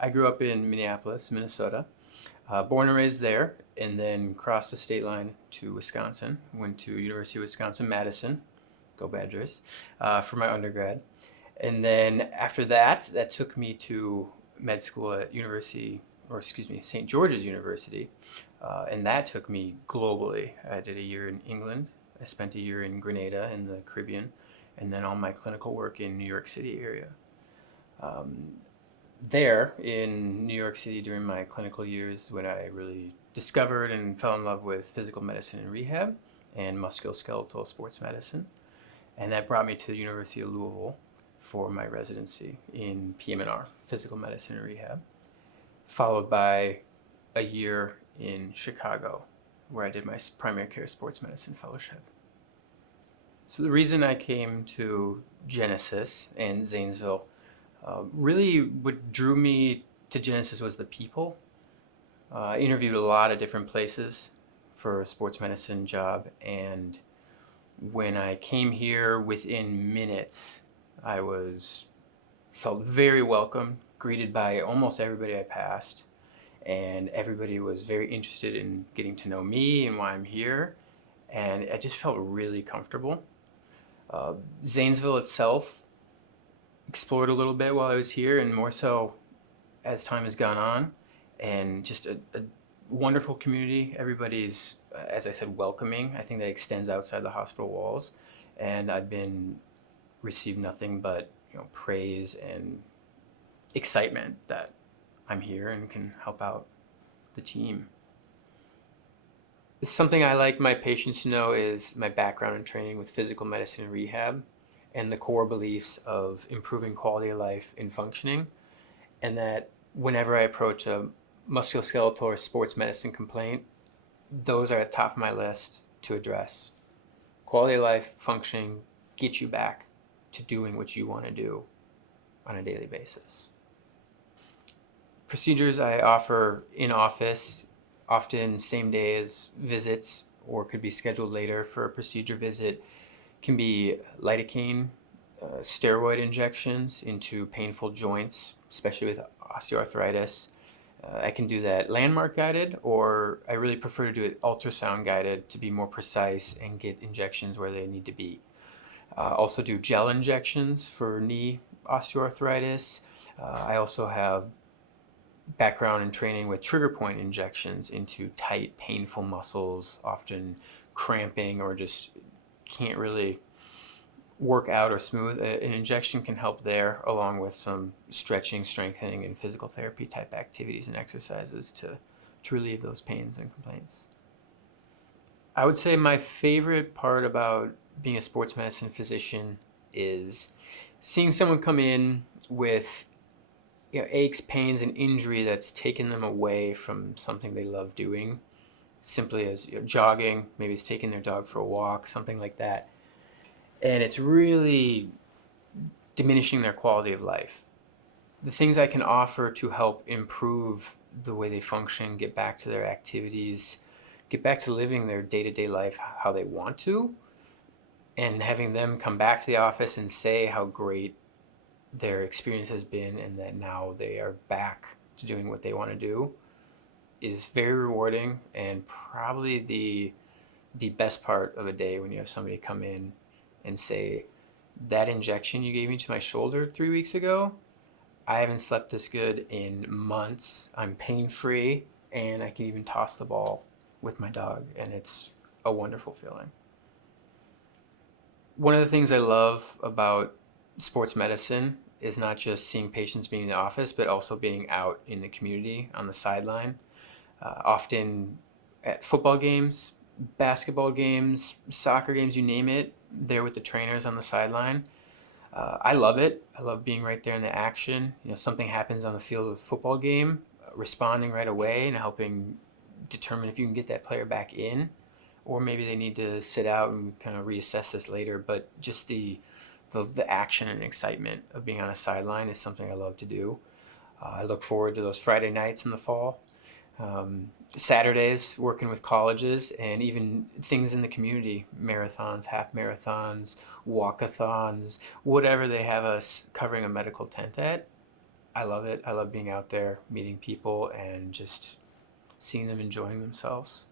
I grew up in Minneapolis, Minnesota, born and raised there, and then crossed the state line to Wisconsin. Went to University of Wisconsin-Madison, go Badgers, for my undergrad. And then after that, that took me to med school at St. George's University, and that took me globally. I did a year in England. I spent a year in Grenada in the Caribbean, and then all my clinical work in New York City area. There in New York City during my clinical years when I really discovered and fell in love with physical medicine and rehab and musculoskeletal sports medicine. And that brought me to the University of Louisville for my residency in PM&R, physical medicine and rehab, followed by a year in Chicago where I did my primary care sports medicine fellowship. So the reason I came to Genesis and Zanesville, really what drew me to Genesis was the people. I interviewed a lot of different places for a sports medicine job, and when I came here, within minutes, I felt very welcome, greeted by almost everybody I passed, and everybody was very interested in getting to know me and why I'm here, and I just felt really comfortable. Zanesville itself, explored a little bit while I was here, and more so as time has gone on, and just a wonderful community. Everybody's, as I said, welcoming. I think that extends outside the hospital walls, and I've received nothing but praise and excitement that I'm here and can help out the team. Something I like my patients to know is my background and training with physical medicine and rehab, and the core beliefs of improving quality of life and functioning, and that whenever I approach a musculoskeletal or sports medicine complaint, those are at the top of my list to address. Quality of life, functioning, get you back to doing what you want to do on a daily basis. Procedures I offer in office, often same day as visits, or could be scheduled later for a procedure visit, can be lidocaine, steroid injections into painful joints, especially with osteoarthritis. I can do that landmark guided, or I really prefer to do it ultrasound guided to be more precise and get injections where they need to be. Also do gel injections for knee osteoarthritis. I also have background and training with trigger point injections into tight, painful muscles, often cramping or just can't really work out or smooth. An injection can help there, along with some stretching, strengthening, and physical therapy type activities and exercises to relieve those pains and complaints. I would say my favorite part about being a sports medicine physician is seeing someone come in with aches, pains, and injury that's taken them away from something they love doing, simply as jogging, maybe it's taking their dog for a walk, something like that. And it's really diminishing their quality of life. The things I can offer to help improve the way they function, get back to their activities, get back to living their day-to-day life how they want to, and having them come back to the office and say how great their experience has been and that now they are back to doing what they want to do is very rewarding, and probably the best part of a day when you have somebody come in and say, that injection you gave me to my shoulder 3 weeks ago, I haven't slept this good in months. I'm pain-free, and I can even toss the ball with my dog, and it's a wonderful feeling. One of the things I love about sports medicine is not just seeing patients being in the office, but also being out in the community on the sideline. Often at football games, basketball games, soccer games, you name it, there with the trainers on the sideline. I love it. I love being right there in the action. Something happens on the field of a football game, responding right away and helping determine if you can get that player back in, or maybe they need to sit out and kind of reassess this later. But just the action and excitement of being on a sideline is something I love to do. I look forward to those Friday nights in the fall. Saturdays working with colleges, and even things in the community, marathons, half marathons, walkathons, whatever they have us covering a medical tent at. I love it. I love being out there, meeting people, and just seeing them enjoying themselves.